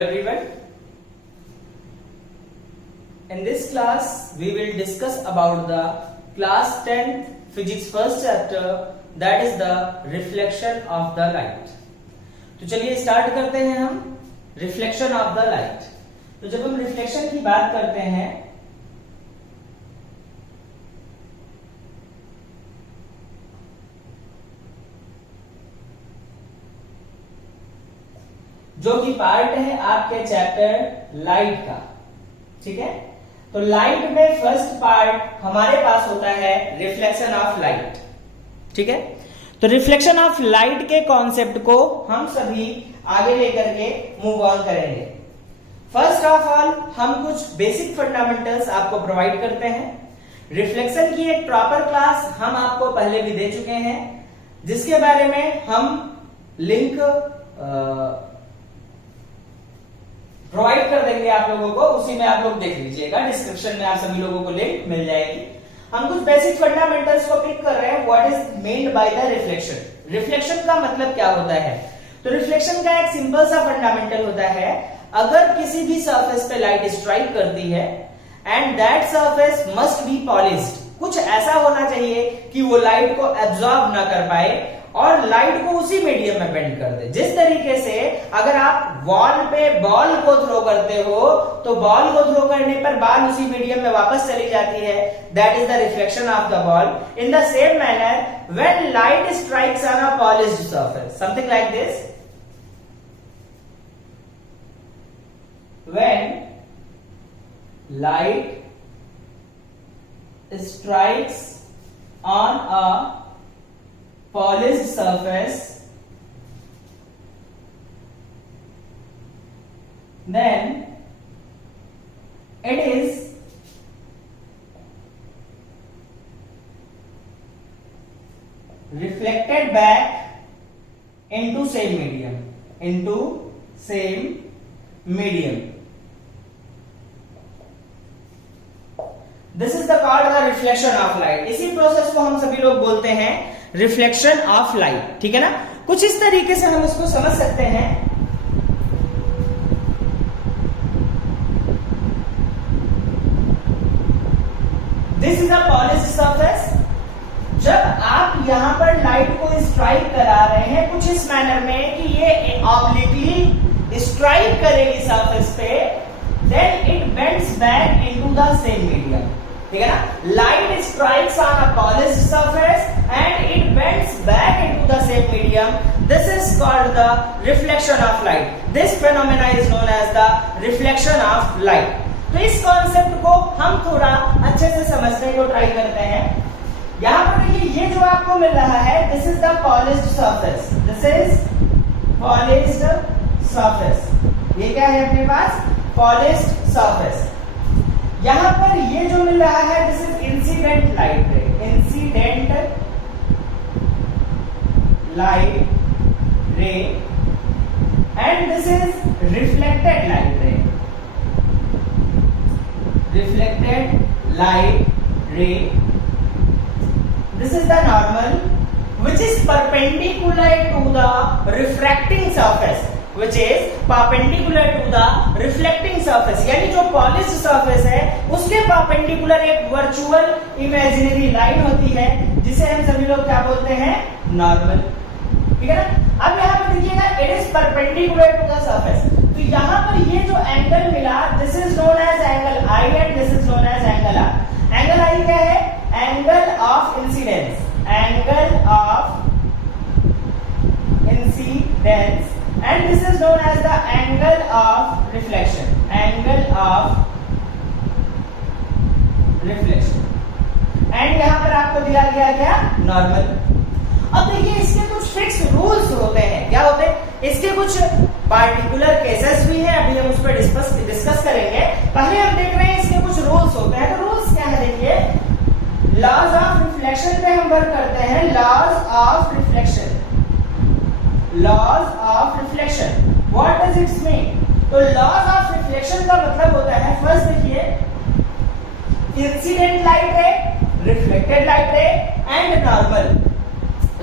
Everyone, in this class we will discuss about the class 10th physics first chapter, that is the reflection of the light. तो चलिए start करते हैं हम reflection of the light. तो जब हम reflection की बात करते हैं जो कि पार्ट है आपके चैप्टर लाइट का, ठीक है। तो लाइट में फर्स्ट पार्ट हमारे पास होता है रिफ्लेक्शन ऑफ लाइट, ठीक है। तो रिफ्लेक्शन ऑफ लाइट के कॉन्सेप्ट को हम सभी आगे लेकर के मूव ऑन करेंगे। फर्स्ट ऑफ ऑल हम कुछ बेसिक फंडामेंटल्स आपको प्रोवाइड करते हैं। रिफ्लेक्शन की एक प्रॉपर क्लास हम आपको पहले भी दे चुके हैं, जिसके बारे में हम लिंक प्रोवाइड कर देंगे आप लोगों को, उसी में आप लोग देख लीजिएगा, डिस्क्रिप्शन में आप सभी लोगों को लिंक मिल जाएगी। हम कुछ बेसिक फंडामेंटल्स को पिक कर रहे हैं। What is मेन्ड by the reflection, reflection का मतलब क्या होता है। तो रिफ्लेक्शन का एक सिंपल सा फंडामेंटल होता है, अगर किसी भी सरफेस पे लाइट स्ट्राइक करती है and that surface must be polished, कुछ ऐसा होना चाहिए कि वो लाइट को एब्जॉर्ब ना कर पाए और लाइट को उसी मीडियम में बेंड कर दे। जिस तरीके से अगर आप वॉल पे बॉल को थ्रो करते हो तो बॉल को थ्रो करने पर बॉल उसी मीडियम में वापस चली जाती है, that is the reflection of the ball. In the same manner when light strikes on a polished surface, something like this, when light strikes on a polished surface, then it is reflected back into same medium, into same medium. This is the called the reflection of light. इसी process को हम सभी लोग बोलते हैं reflection of light, ठीक है ना। कुछ इस तरीके से हम उसको समझ सकते हैं। This is a polished surface. जब आप यहां पर लाइट को स्ट्राइक करा रहे हैं कुछ इस मैनर में कि ये ऑब्लिकली स्ट्राइक करेगी सरफेस पे, then it bends back into the same medium, ठीक है ना। Light strikes on a polished surface and it bends back into the same medium, this is called the reflection of light. This phenomena is known as the reflection of light. तो इस concept को हम थोड़ा अच्छे से समझने को try करते हैं। यहां पर देखिए, ये जो आपको मिल रहा है this is the polished surface, this is polished surface. ये क्या है अपने पास, पॉलिश्ड सरफेस। यहां पर ये जो मिल रहा है दिस इज इंसिडेंट लाइट रे, incident light ray, and this is reflected light ray, reflected light रे। This is the normal which is perpendicular to the refracting surface, which is perpendicular to the reflecting surface। यानी जो polished surface है उसके perpendicular एक virtual imaginary line होती है, जिसे हम सभी लोग क्या बोलते हैं, नॉर्मल, ठीक है ना। अब यहाँ पे देखिएगा, it is perpendicular to the surface. तो यहाँ पर ये जो एंगल मिला this is known as angle I and this is known as angle R. Angle I क्या है, angle of incidence, angle of incidence, and this is known as the angle of reflection, angle of reflection, and यहां पर आपको दिया गया क्या, normal. अब देखिए इसके कुछ फिक्स रूल्स होते हैं। क्या होते हैं, इसके कुछ पार्टिकुलर केसेस भी हैं, अभी हम उस पर डिस्कस करेंगे। पहले हम देख रहे हैं इसके कुछ रूल्स होते हैं। तो रूल्स क्या है, देखिए लॉज ऑफ रिफ्लेक्शन पे हम वर्क करते हैं। Laws of reflection, laws of reflection, what does it's mean. तो लॉज ऑफ रिफ्लेक्शन का मतलब होता है, फर्स्ट देखिए, incident light ray, reflected light ray and normal.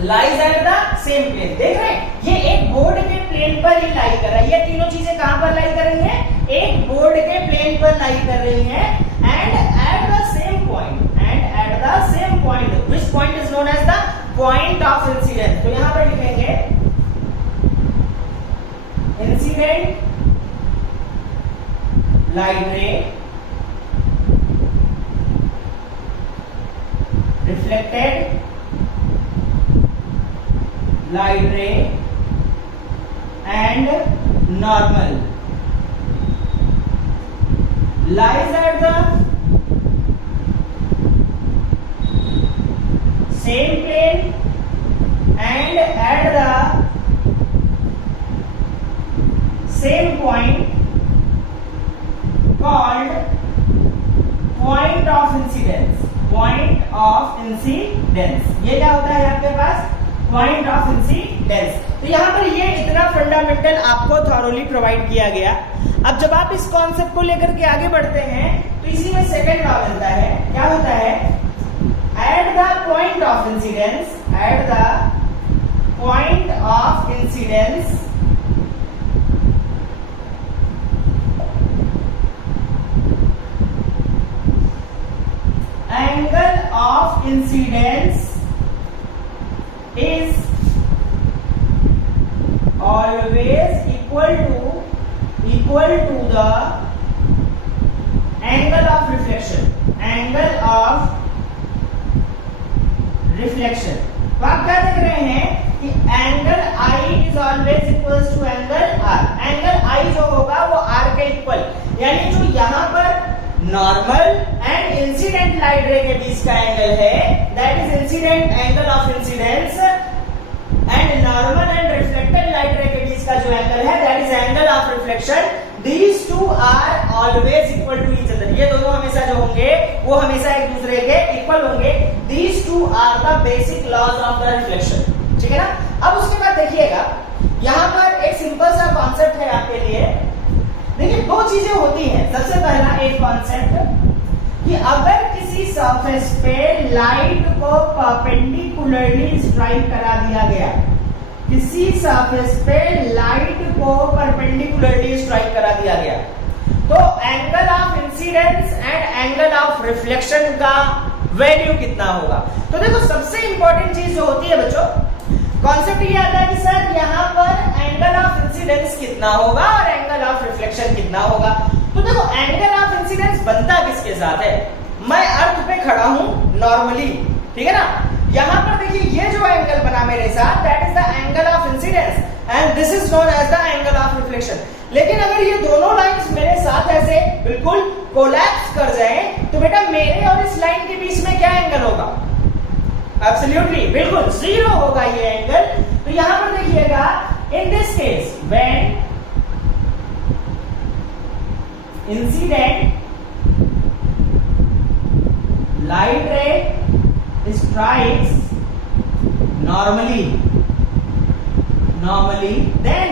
Lies at the same plane. देख रहे हैं, ये एक बोर्ड के प्लेन पर ही लाई कर रहा है। ये तीनों चीजें कहां पर लाई कर रही हैं? एक बोर्ड के प्लेन पर लाई कर रही हैं। And at the same point, which point is known as the point of incidence. तो यहां पर लिखेंगे incident light ray, reflected light ray and normal lies at the same plane and at the same point called point of incidence। point of incidence ये क्या होता है आपके पास? Point of incidence. तो यहां पर ये इतना फंडामेंटल आपको थॉरोली प्रोवाइड किया गया। अब जब आप इस कॉन्सेप्ट को लेकर के आगे बढ़ते हैं तो इसी में सेकंड लॉ मिलता है। क्या होता है? At the point of incidence, at the point of incidence angle of incidence is always equal to the angle of reflection, angle of reflection। तो आप क्या देख रहे हैं कि angle I is always equals to angle R। Angle I जो होगा वो R के इक्वल, यानी जो यहाँ पर normal and incident light ray के बीच का एंगल है, that is incident angle of incidence, and normal and reflected light ray के बीच का जो एंगल है, that is angle of reflection. These two are always equal to each other. ये दोनों हमेशा जो होंगे वो हमेशा एक दूसरे के इक्वल होंगे। These two are the basic laws of the reflection. ठीक है ना? अब उसके बाद देखिएगा, यहां पर एक सिंपल सा कॉन्सेप्ट है आपके लिए। देखिए, दो चीजें होती हैं। सबसे पहला एक कॉन्सेप्ट कि अगर किसी सरफेस पे लाइट को परपेंडिकुलरली स्ट्राइक करा दिया गया, किसी सरफेस पे लाइट को परपेंडिकुलरली स्ट्राइक करा दिया गया, तो angle of incidence and angle of reflection का वैल्यू कितना होगा? तो देखो, सबसे इंपॉर्टेंट चीज जो होती है बच्चों, कॉन्सेप्ट ये आता है कि सर यहाँ पर एंगल ऑफ इंसिडेंस कितना होगा और एंगल ऑफ रिफ्लेक्शन कितना होगा। तो देखो, एंगल ऑफ इंसिडेंस बनता किसके साथ है? मैं अर्थ पे खड़ा हूं नॉर्मली, ठीक है ना? यहां पर देखिए, ये जो एंगल बना मेरे साथ, that is the angle of incidence and this is known as the angle of reflection. लेकिन अगर ये दोनों लाइंस मेरे साथ ऐसे बिल्कुल कोलैप्स कर जाए, तो बेटा मेरे और इस लाइन के बीच में क्या एंगल होगा? एब्सोल्युटली, बिल्कुल जीरो होगा ये एंगल। तो यहां पर देखिएगा, in this case when incident light ray strikes normally, then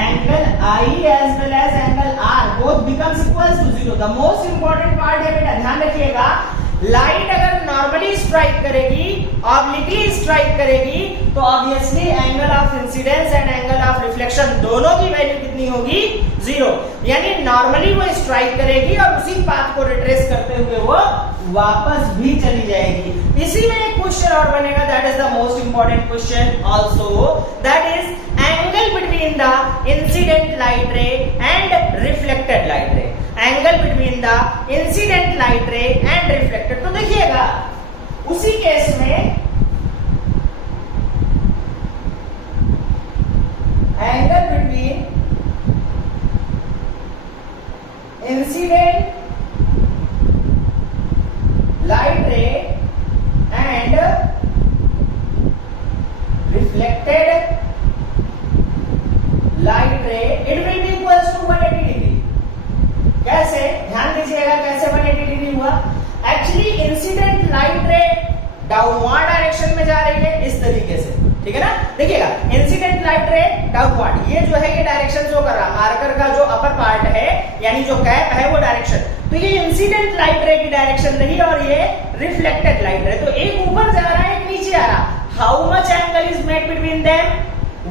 angle I as well as angle R both becomes equals to 0। the most important part है बेटा, ध्यान रखिएगा, लाइट अगर नॉर्मली स्ट्राइक करेगी, ऑब्लिकली स्ट्राइक करेगी, तो obviously angle of incidence and angle of reflection दोनों की वैल्यू कितनी होगी? 0। यानी नॉर्मली वो स्ट्राइक करेगी और उसी पाथ को रिट्रेस करते हुए वो वापस भी चली जाएगी। इसी में एक क्वेश्चन और बनेगा, that is the most important question also, that is angle between the incident light ray and reflected light ray. Angle between the incident light ray and reflected. तो देखिएगा, उसी केस में angle between incident light ray and reflected light ray, it will be equals to 180 degree. कैसे? ध्यान दीजिएगा, कैसे 180 degree हुआ? Actually incident light ray downward direction में जा रही है इस तरीके से, ठीक है ना? देखिएगा, इंसिडेंट लाइट रे डाउनवर्ड, ये जो है ये डायरेक्शन शो कर रहा, मार्कर का जो अपर पार्ट है यानी जो कैप है वो डायरेक्शन, तो ये इंसिडेंट लाइट रे की डायरेक्शन रही और ये रिफ्लेक्टेड लाइट रे। तो एक ऊपर जा रहा है, एक नीचे आ रहा। How much angle is made between them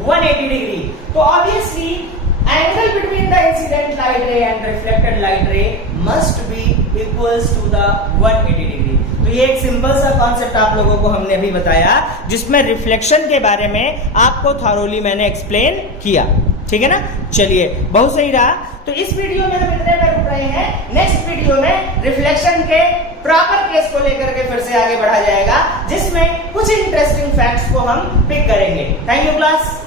180 degree. तो obviously angle between the incident light ray and reflected light ray must be equals to the 180 degree. तो ये एक सिंपल सा कॉन्सेप्ट आप लोगों को हमने अभी बताया, जिसमें रिफ्लेक्शन के बारे में आपको थॉरोली मैंने एक्सप्लेन किया, ठीक है ना। चलिए, बहुत सही रहा। तो इस वीडियो में हम इतने में रुक रहे हैं। नेक्स्ट वीडियो में रिफ्लेक्शन के प्रॉपर केस को लेकर के फिर से आगे बढ़ा जाएगा, जिसमें कुछ इंटरेस्टिंग फैक्ट्स को हम पिक करेंगे। Thank you class.